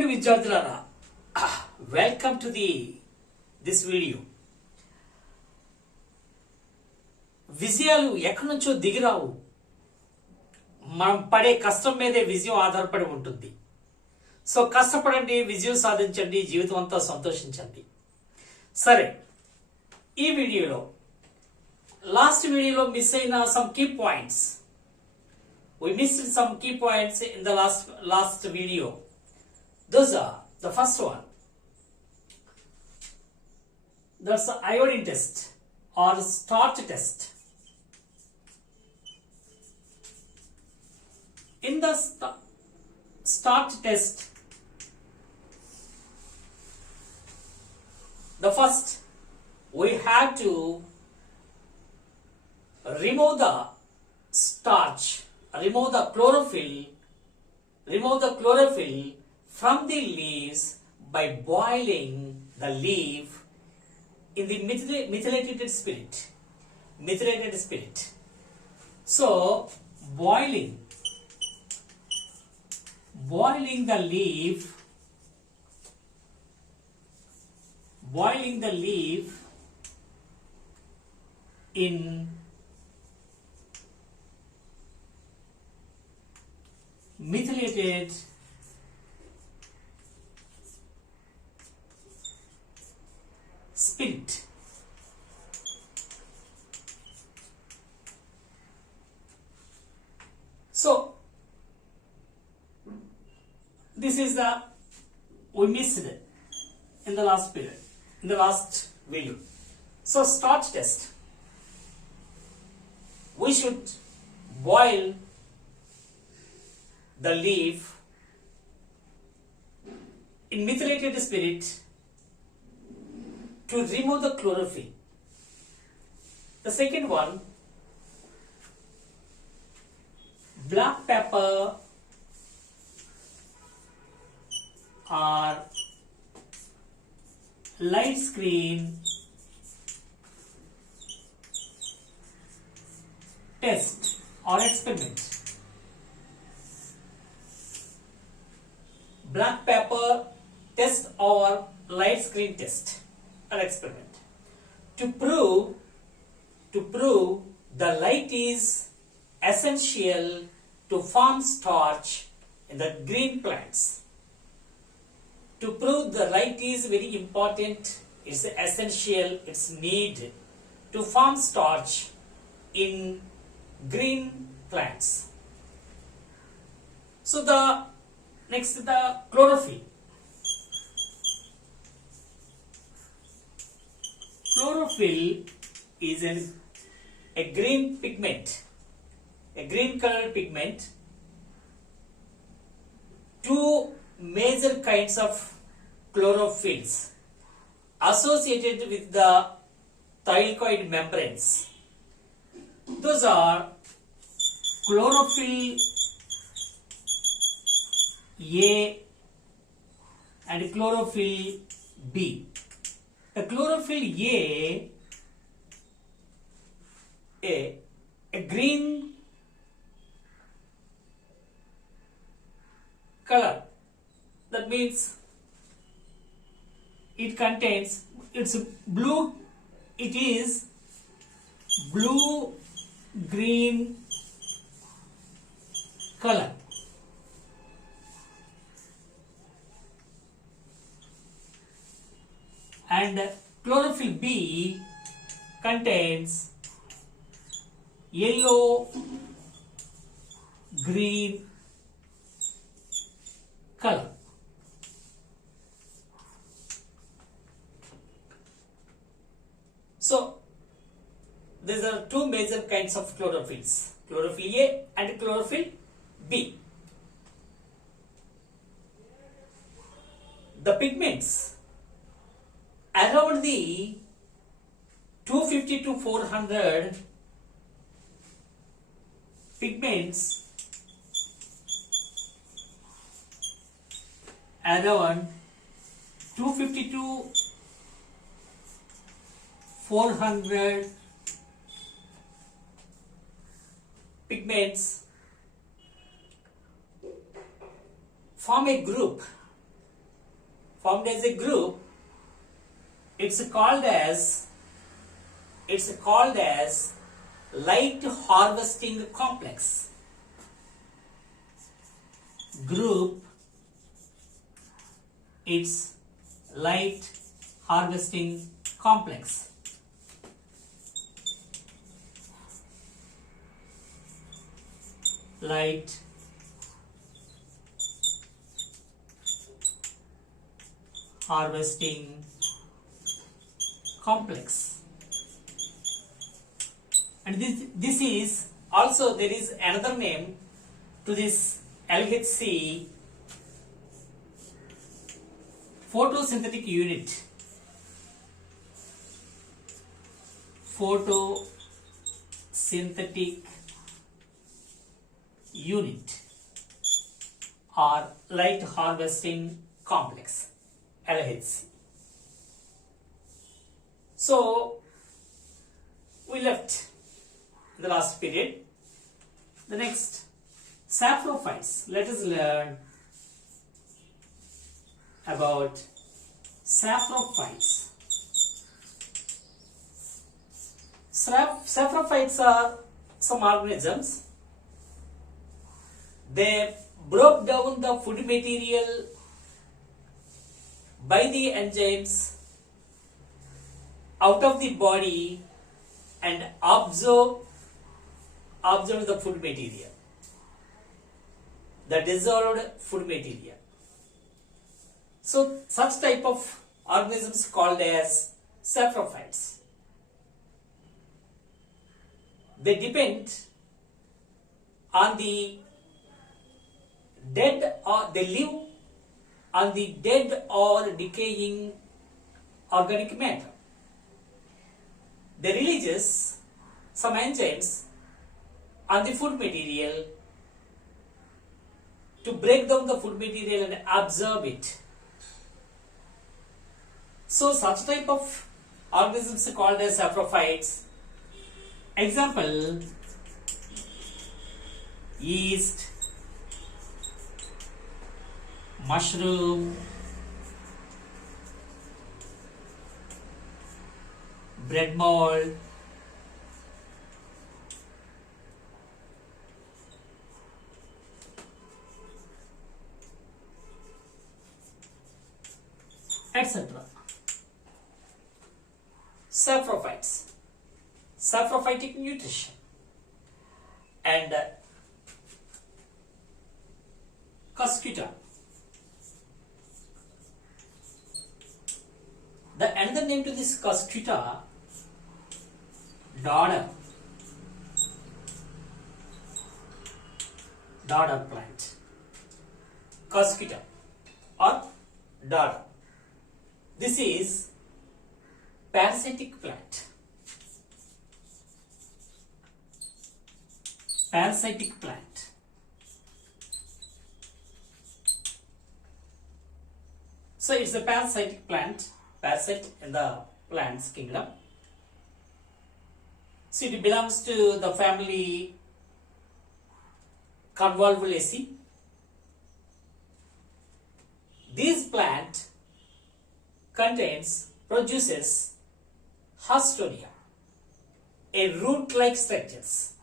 Student విద్యార్థులారా, welcome to this video. విజయాలు ఎక్కడి నుంచో దిగిరావు. మనం పడే కష్టం మీదే విజయం ఆధారపడి ఉంటుంది. సో కష్టపడండి, విజయం సాధించండి, జీవితం అంతా సంతోషించండి. సరే, ఈ వీడియోలో లాస్ట్ వీడియోలో మిస్ అయిన some key points. We missed some key points in the last video. Those are the first one. That's the iodine test or starch test. In the starch test, the first we have to remove the starch, remove the chlorophyll from the leaves by boiling the leaf in the methylated spirit. So boiling the leaf in methylated spirit. So this is we missed in the last period, in the last video. So starch test, we should boil the leaf in methylated spirit to remove the chlorophyll. The second one, black pepper or light screen test or experiment. Black pepper test or light screen test or experiment to prove the light is essential to form starch in the green plants. To prove the light is very important, it's essential, it's need to form starch in green plants. So next, the chlorophyll. Chlorophyll is a green pigment, a green colored pigment. Two major kinds of chlorophylls associated with the thylakoid membranes. Those are chlorophyll A and chlorophyll B. The chlorophyll a green color. That means it contains, it's blue, it is blue green color. And chlorophyll B contains yellow green color. So these are two major kinds of chlorophylls, chlorophyll A and chlorophyll B. The pigments around the 250 to 400 pigments around 250 to 400 pigments form a group formed as a group, it's called as light harvesting complex. Group, it's light harvesting complex. Light harvesting complex. And this is also, there is another name to this LHC, photosynthetic unit. Photosynthetic unit or light harvesting complex, LHC. So we left the last period. The next, saprophytes. Let us learn about saprophytes. Saprophytes are some organisms. They broke down the food material by the enzymes out of the body and absorb the food material, the dissolved food material. So such type of organisms called as saprophytes. They depend on the dead, or they live on the dead or decaying organic matter. They releases some enzymes on the food material to break down the food material and absorb it. So such type of organisms are called as saprophytes. Example, yeast, mushroom, bread mold, etc. Saprophytes, saprophytic nutrition, and CUSCUTA. The another name to this CUSCUTA, dodder plant, CUSCUTA or dodder. This is parasitic plant. Parasitic plant. So it's a parasitic plant, parasite in the plants kingdom. So it belongs to the family Convolvulaceae. This plant produces haustoria, a root-like structures.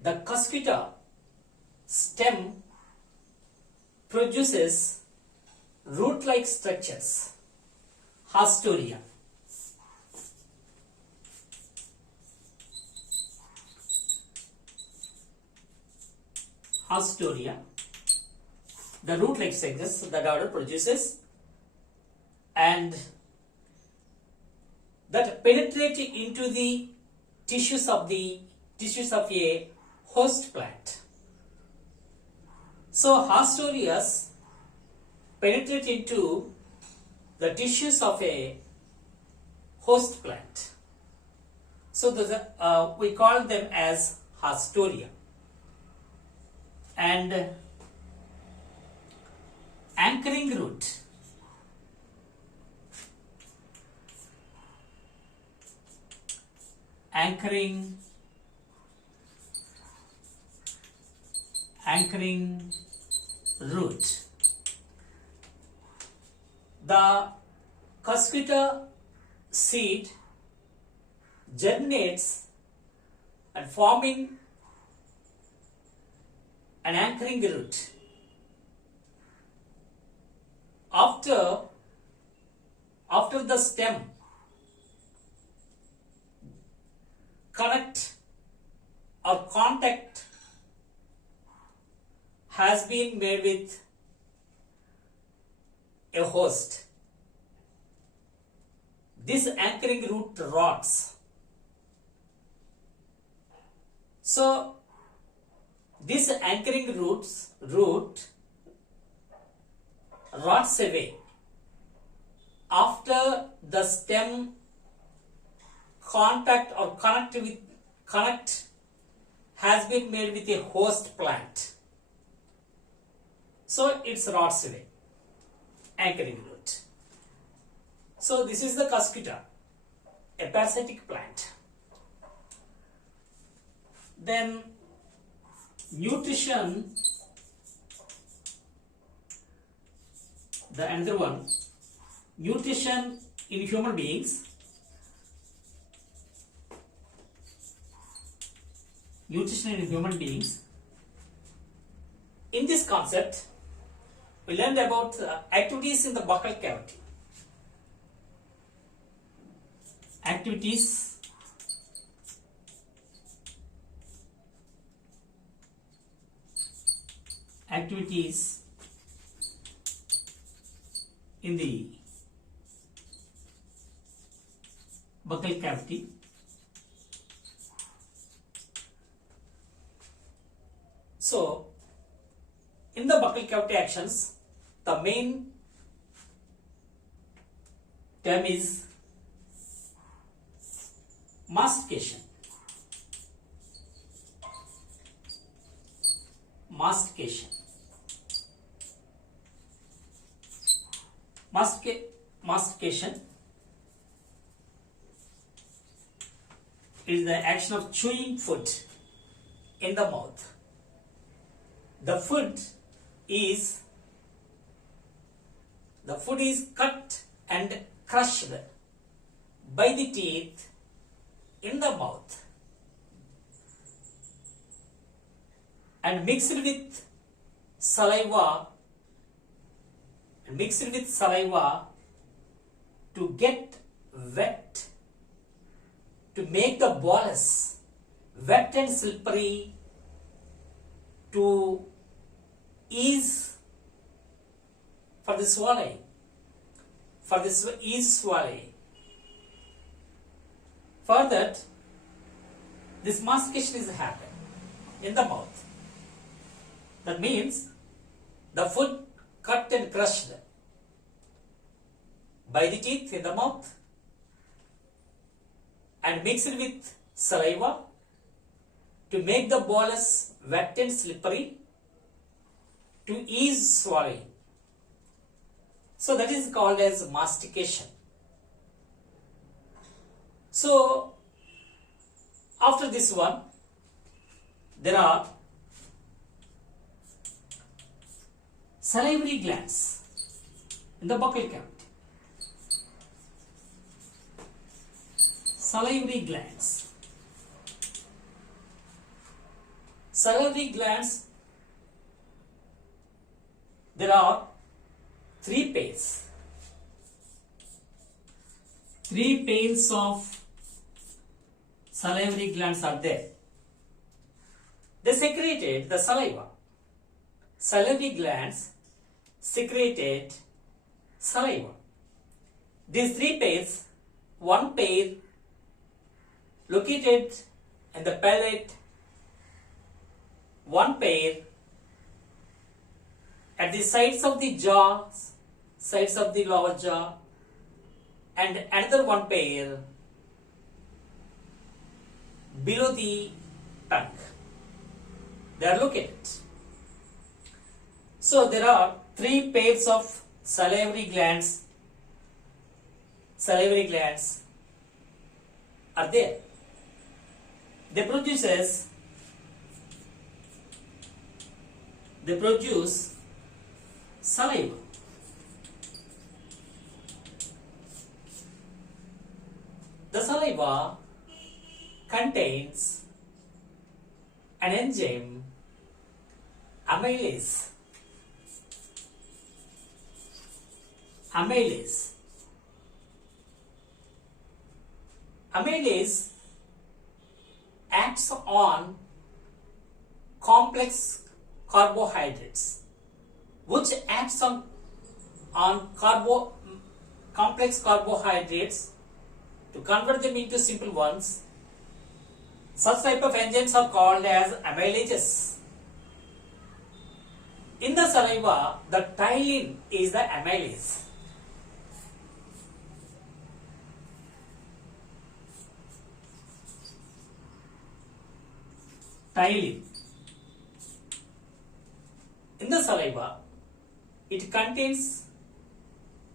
The CUSCUTA stem produces root-like structures, haustoria. Haustoria, the root-like structures the dodder produces, and that penetrate into the tissues of a host plant. So haustorias penetrate into the tissues of a host plant. So we call them as haustoria. And anchoring root. Anchoring root. the CUSCUTA seed germinates and forming an anchoring root. After the stem connect or contact has been made with a host, this anchoring root rots. So this anchoring root rots away after the stem contact or connect has been made with a host plant. So it's rots away, anchoring root. So this is the CUSCUTA, a parasitic plant. Then nutrition, the another one, nutrition in human beings. Nutrition in human beings. In this concept, we learned about activities in the buccal cavity. Activities in the buccal cavity. So, in the buccal cavity actions, the main term is mastication. Mastication is the action of chewing food in the mouth. The food is cut and crushed by the teeth in the mouth and mixed with saliva to get wet, to make the bolus wet and slippery, to ease for the swallowing, for that this mastication is happening in the mouth. That means the food cut and crushed by the teeth in the mouth and mixed with saliva to make the bolus wet and slippery, to ease swallowing. So that is called as mastication. So after this one, there are salivary glands in the buccal cavity. Salivary glands, there are three pairs. 3 pairs of salivary glands are there. They secreted the saliva. Salivary glands secreted saliva. These 3 pairs, one pair located in the palate, one pair at the sides of the jaw, sides of the lower jaw, and another one pair below the tongue. They are located. So there are 3 pairs of salivary glands. Salivary glands are there. They produce saliva. saliva contains an enzyme amylase. Amylase acts on complex carbohydrates, which acts on complex carbohydrates to convert them into simple ones. Such type of enzymes are called as amylases. In the saliva, the ptyalin is the amylase. Ptyalin. In the saliva, it contains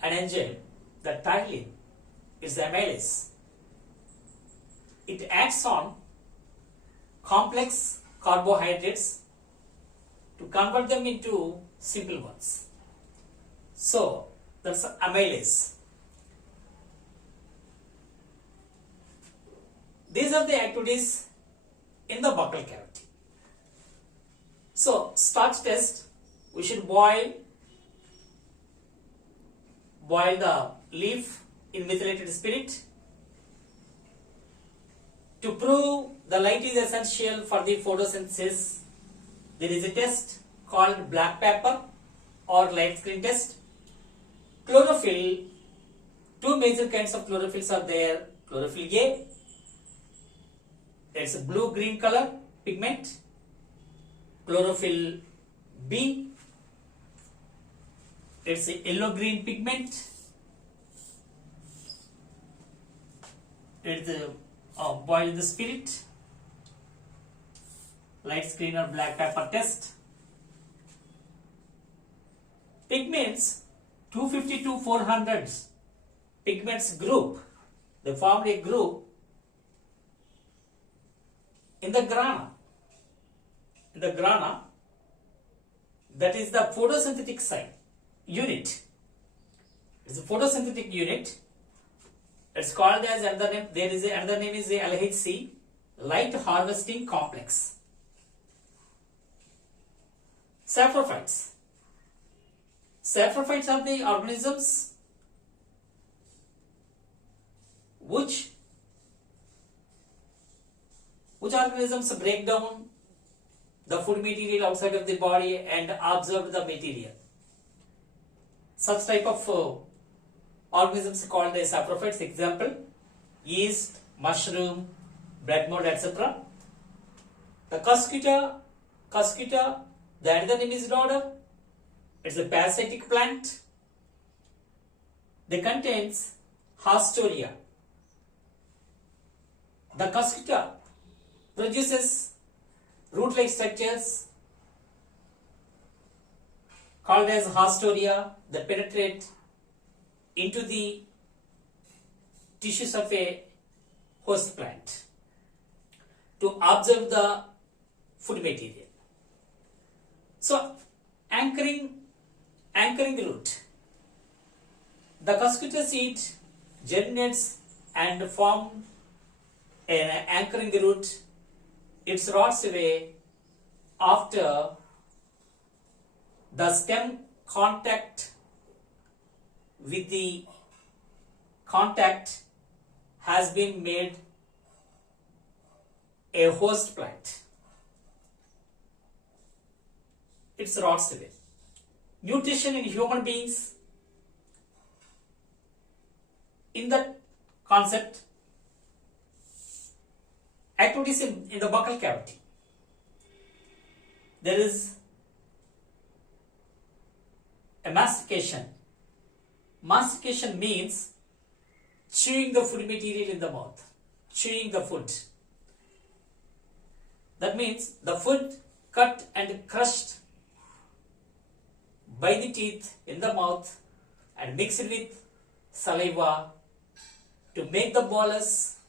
an enzyme, the ptyalin is the amylase. It acts on complex carbohydrates to convert them into simple ones. So, that's amylase. These are the activities in the buccal cavity. So, starch test, we should boil the leaf in methylated spirit. To prove the light is essential for the photosynthesis, there is a test called black pepper or light screen test. Chlorophyll, two major kinds of chlorophylls are there. Chlorophyll A, it's a blue-green color pigment. Chlorophyll B, it's a yellow-green pigment. It's boil in the spirit, light screen or black pepper test. Pigments 250 to 400 pigments group, they formed a group in the grana. That is the photosynthetic unit. It's a photosynthetic unit. It's called as another name. There is another name is a LHC, light harvesting complex. Saprophytes. Saprophytes are the organisms which organisms break down the food material outside of the body and absorb the material. Such type of organisms called as saprophytes. Example, yeast, mushroom, blood mold, etc. The CUSCUTA, the another name is order. It's a parasitic plant. They contains Hastoria. The CUSCUTA produces root-like structures called as Hastoria that penetrate into the tissues of a host plant to observe the food material. So, anchoring root. The CUSCUTA seed germinates and form an anchoring root. It rots away after the stem contact has been made a host plant. It rots away. Nutrition in human beings. In that concept, activities in the buccal cavity. There is a mastication. Mastication means chewing the food material in the mouth, chewing the food. That means the food cut and crushed by the teeth in the mouth and mixed with saliva to make the bolus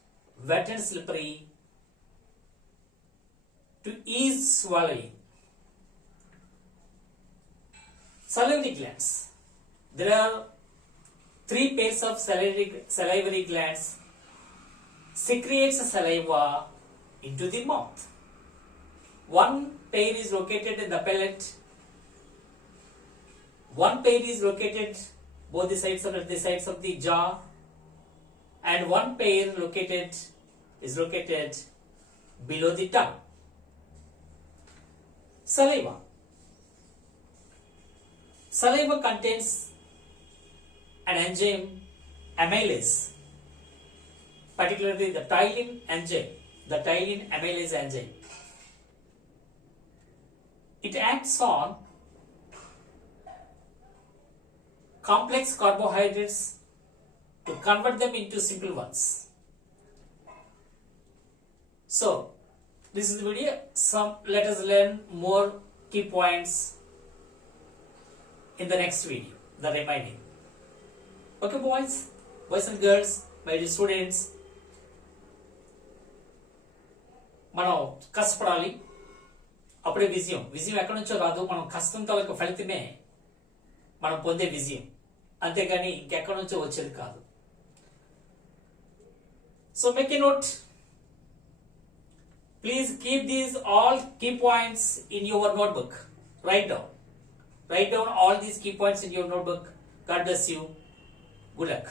wet and slippery to ease swallowing. Salivary glands. There are 3 pairs of salivary glands secretes saliva into the mouth. One pair is located in the palate. One pair is located both the sides of the jaw, and one pair is located below the tongue. Saliva. Saliva contains an enzyme amylase, particularly the ptyalin amylase enzyme. It acts on complex carbohydrates to convert them into simple ones. So, this is the video. Let us learn more key points in the next video, the remaining. Okay, boys and girls, my dear students, మనం కష్టపడాలి. అప్పుడే విజయం ఎక్కడి నుంచో రాదు. మనం కష్టం తాలూకు ఫలితమే మనం పొందే విజయం, అంతేగాని ఇంకెక్కడి నుంచో వచ్చేది కాదు. So make a note. Please keep these all key points in your notebook. Write down all these key points in your notebook. God bless you. Good luck.